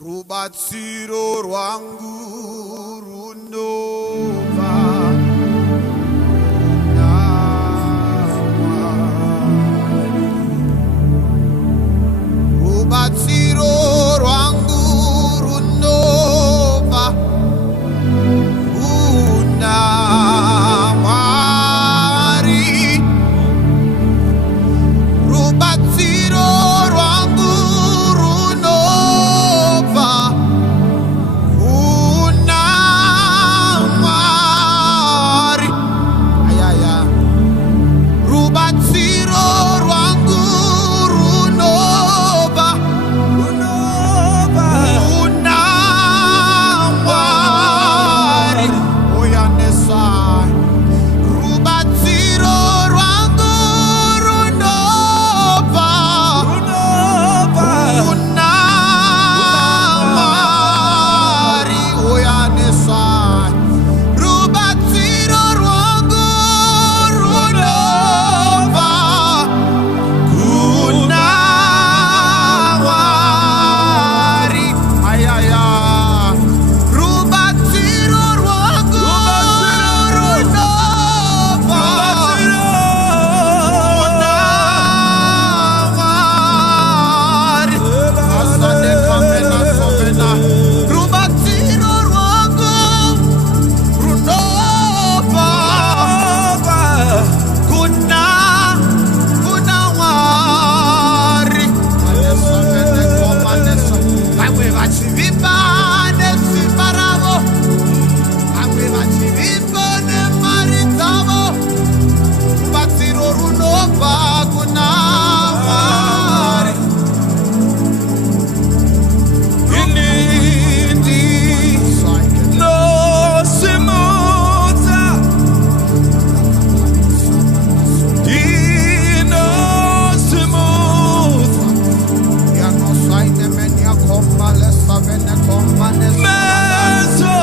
Rubatsiro rwangu runova Rubatsiro rwangu runova Mwari Rubatsiro rwangu runova Mwari ayaya Rubatsiro rwangu runova Mwari oyanesa Rubatsiro rwangu runova Mwari oyanesa Rubatsiro rwangu runova Mwari ayaya Rubatsiro rwangu runova Mwari asane kamena somena Rubatsiro rwangu runova kuna Mwari anesa mene komanesa amwe vachivimba nesiparavo amwe vachivimba nemari dzavo Rubatsiro runobva kuna Mwari inindi nosimuta dinosimuta yanosaine menia kombalesa vene komanesa meso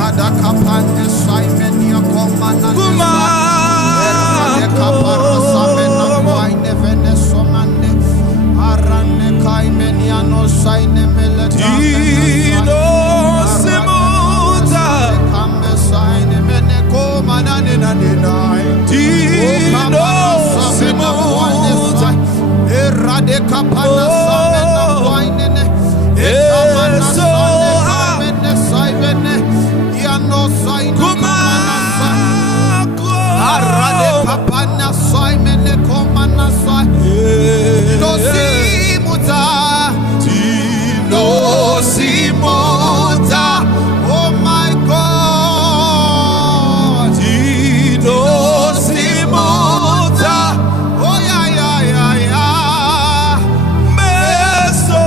radakapane saimenia komana kaparasa vena waine vene somane arane kaimenia no saine meleta dinosimuta kambe saine mene komana nina dinosimuta erade kapana samena waine ne ekamana saine saivene yano saine komana arade kapana saimene komana dinosimuta oh my God dinosimuta oh yeah meso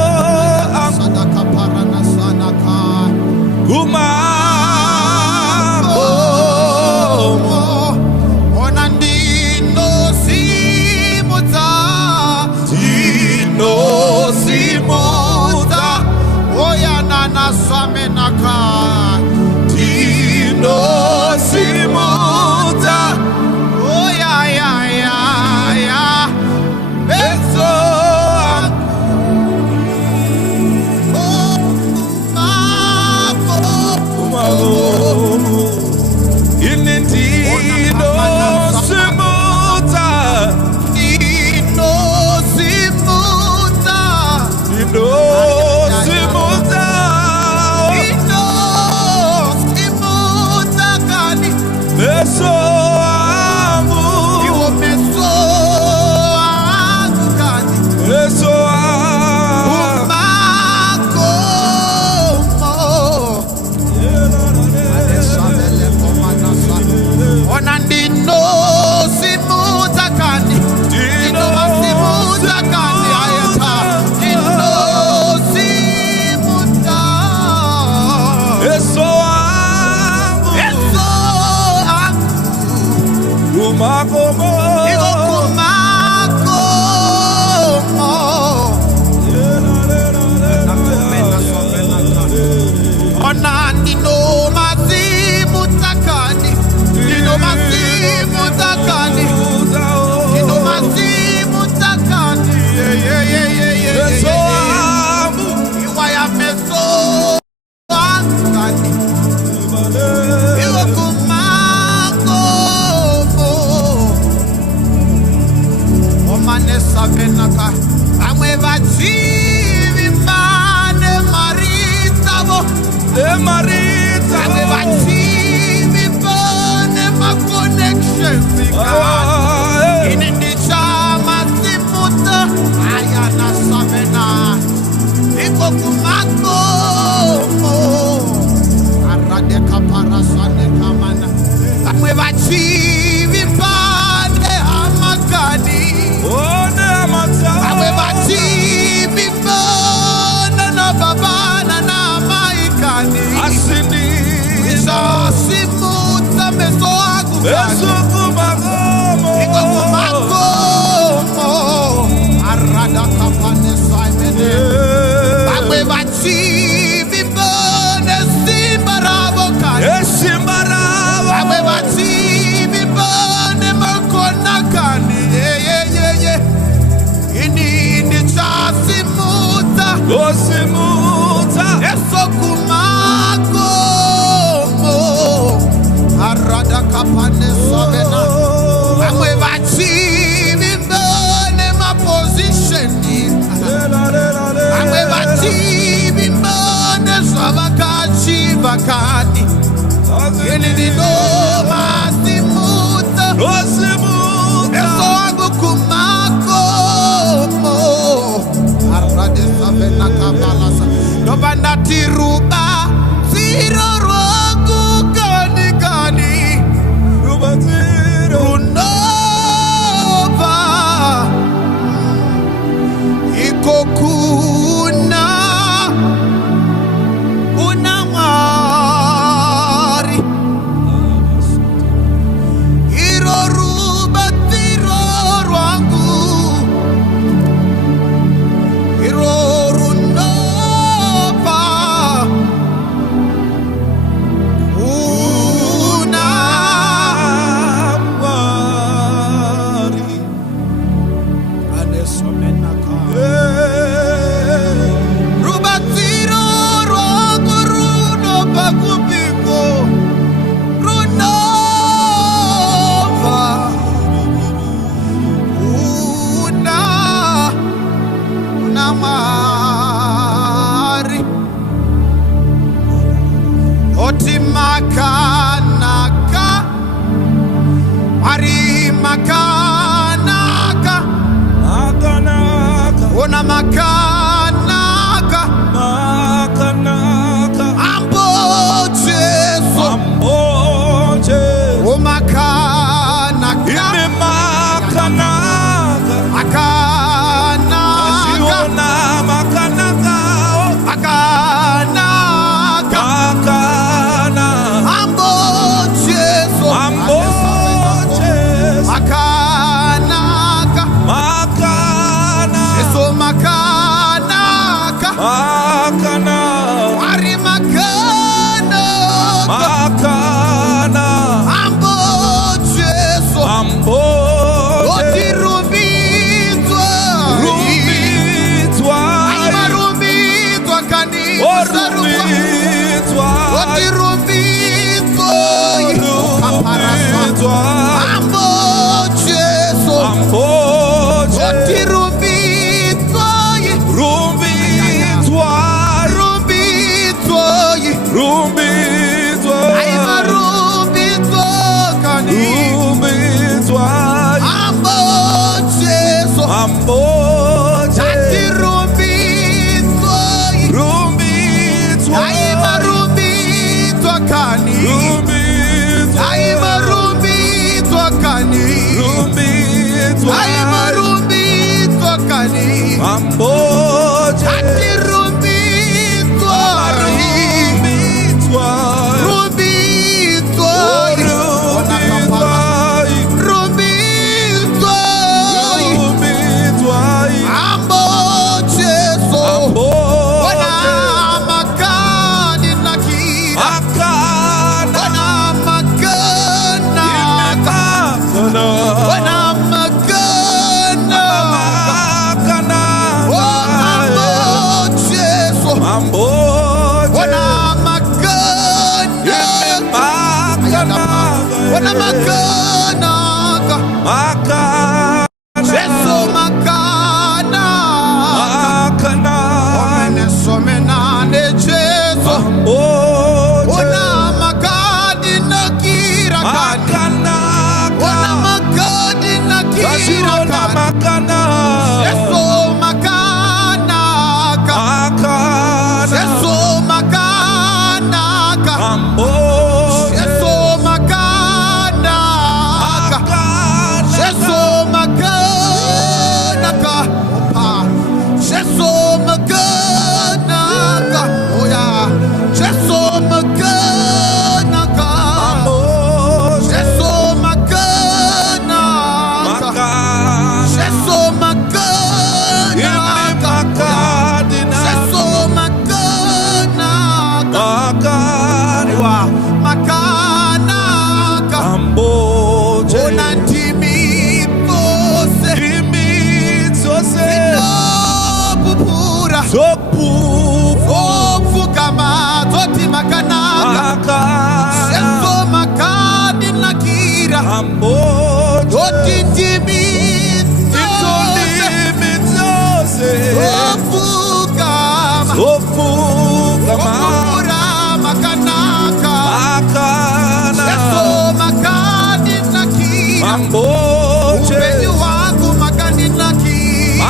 sadaka parana sanaka dinosimuta oyanana samenaka dinosimuta oyayaya beso kama toti makanaka Seto makani nakira Toti timi Opura makanaka Seto makani nakira Upeni wangu makani nakira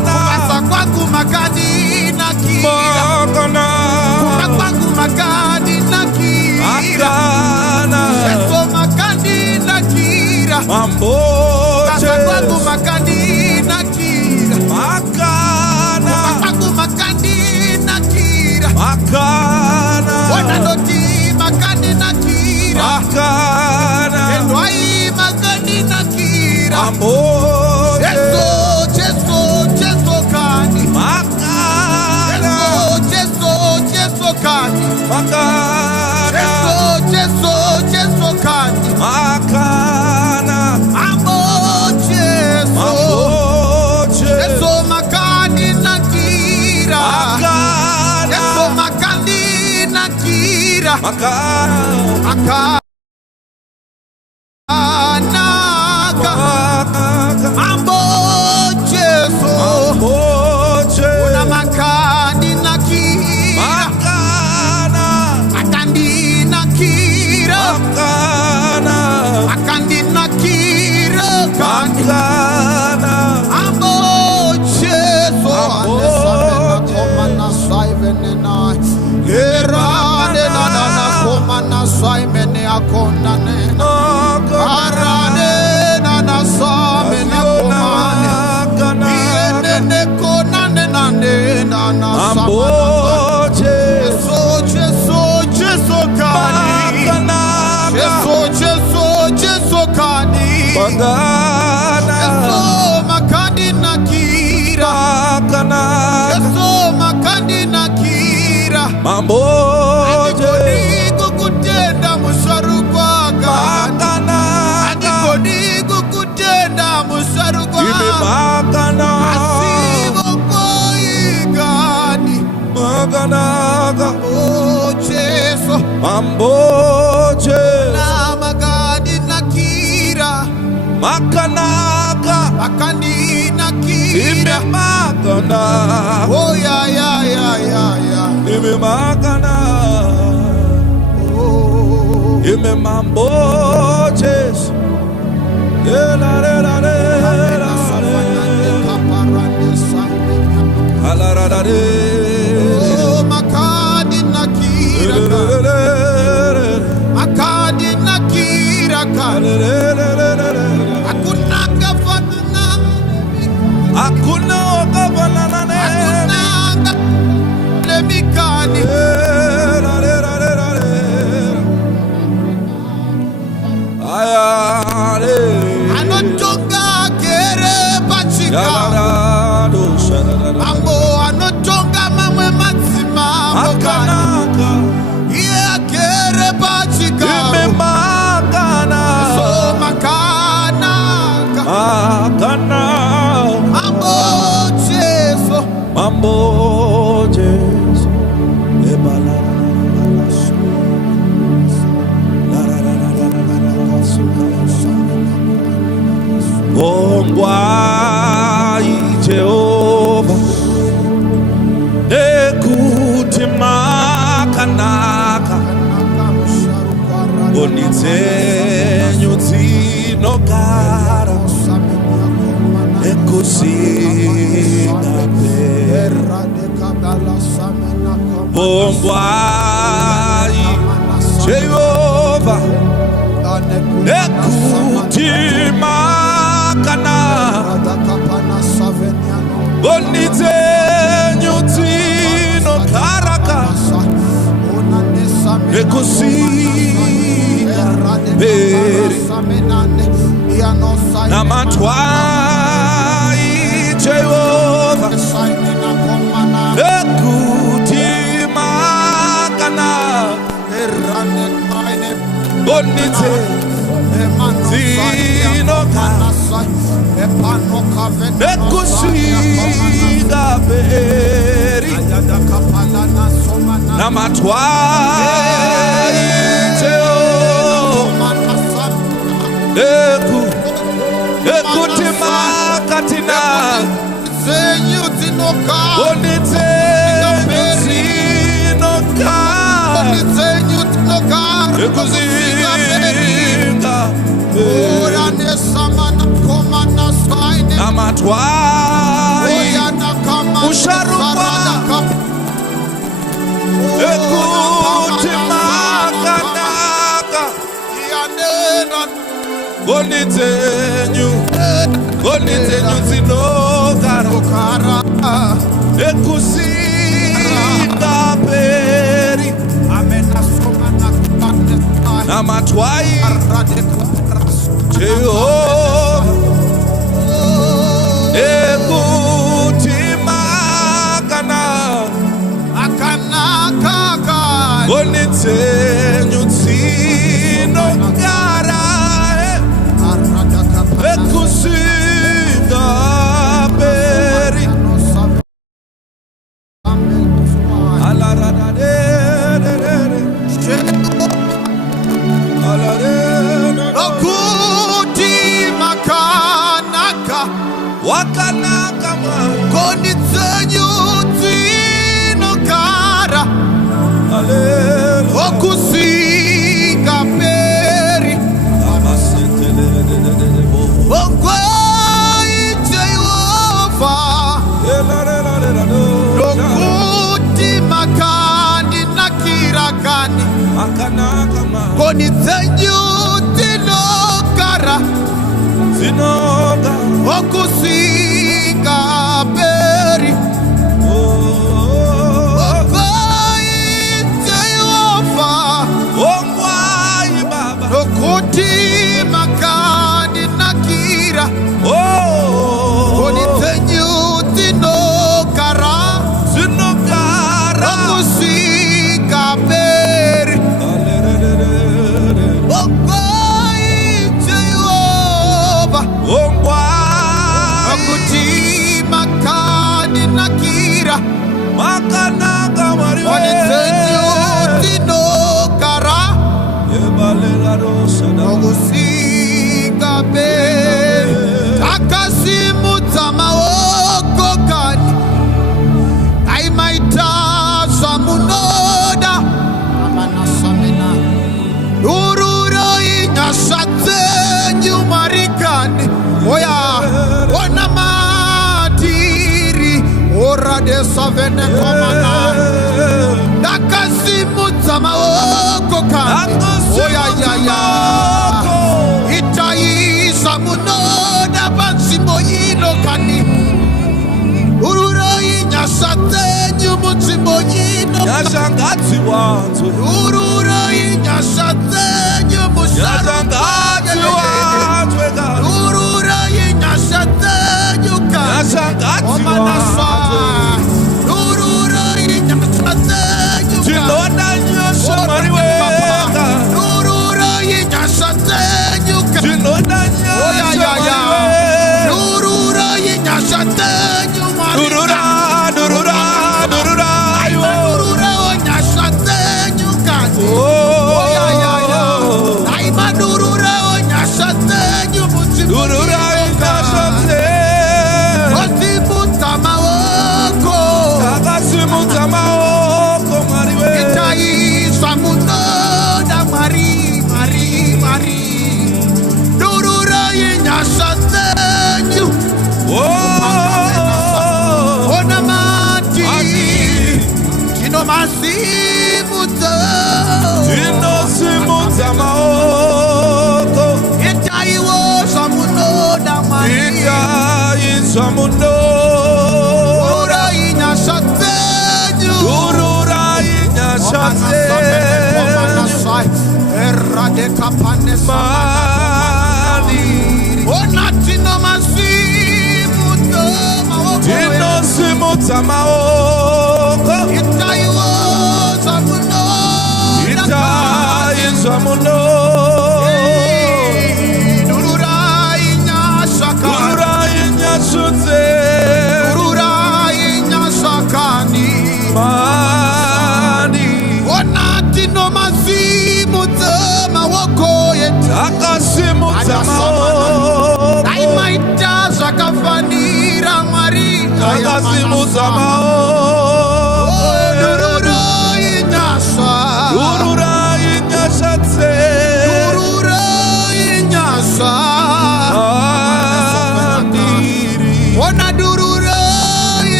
Kumasa kwangu makani nakira Kuma kwangu makani nakira Seto makani nakira Kumasa kwangu makani nakira Kuma kwangu makani nakira Ona doti makani nakira Endwai makani nakira Jeso kani Jeso kani Jeso kani Ambo Jeso makani nakira Jeso makani nakira Ambo Jeso Una makani nakira Akandi nakira Akandi nakira Ambo Jeso Anesame koma na saivenena Erade na koma na saimene akona nena Arade na same na komane Ienene kona nena na samana Jeso kani Jeso kani Jeso makani nakira Jeso makani nakira Adikonigo kutenda musharukwa Adikonigo kutenda musharukwa Asivo koi gani Oh Jesu Na magadi nakira Makani nakira Oh ya Ime mambo Jesu Oh makadi nakira Makadi nakira Akuna kafanana Akuna kafanana Lemikani Anotonga kere pachika Ambo anotonga mamwe matsima Akanaka Ia kere pachika Ime makana So makanaka Akana Ambo Jesu Ebala Bongwai Jehova Ekuti makanaka Bonitsenyo tinogara Ekusinga Bongwai Jehova Ekuti makana Bonitsenyo tinogara Ekusinga Namatwai Jehova Ekuti makana Bonite Zinoka Ekusinga namatwai Jehova ekutima katina onitse zinoka ekuzinga namatwai usharupa ekutima kanaka onitsenyu zinokara ekusinga peri namatwai Jehova ekutima kanaka onitsenyu zinokara ekusinga peri Okutima kanaka wakanaka konitsenyu zinokara okusinga peri okwai Jehova okutima kandi nakirakani konitsenyu zinokara okusinga peri okwai Jehova okutima kandi nakira konitsenyu zinokara okusinga peri okwai Jehova okutima kandi nakira konitsenyu zinokara okusinga peri akasimudza maoko kani aimaita zvamunoda dururo inyasha dzenyu marikani oya ona matiri oradesavenekomana ndakasimudza maoko kani oyayaya itaisa munoda panzvimbo ino kani ururo inyasha dzenyu munzvimbo ino ururo inyasha dzenyu ururo inyasha dzenyu omanasa ururo inyasha dzenyu ururo inyasha dzenyu oyayaya ururo inyasha dzenyu durura inyasha dzenyu kati oyayaya aimadurura inyasha dzenyu durura inyasha dzenyu osimudza maoko akasimudza maoko Mwari we itaiswa munoda Mwari durura inyasha dzenyu ona mati tinosimudza maoko itaiwo zvamunoda Mwari itaiswa munoda durura inyasha dzenyu ona tinosimudza maoko itaiwo zvamunoda durura inyasha kani kani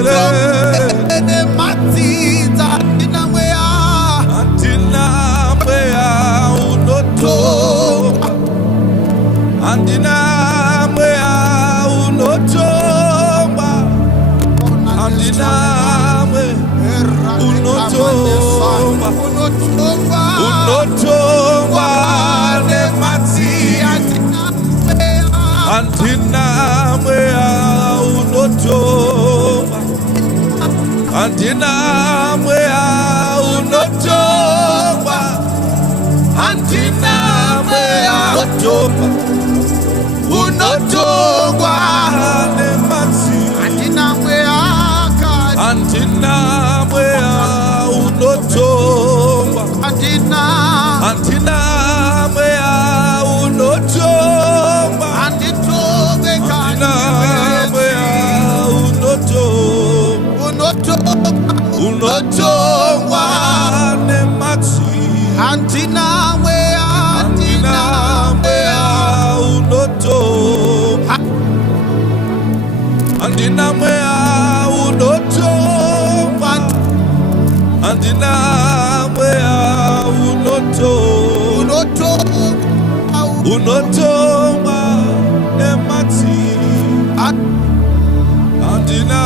Yeah. unotongwa nemati antina mwea unotongwa antina mwea unotongwa antina mwea unotongwa nemati Antina mwea antina mwea unotongwa Antina mwea unotongwa Anditobe antina mwea unotongwa nemati Antina mwea unotongwa antina mwea unotongwa antina mwea unotongwa nemati antina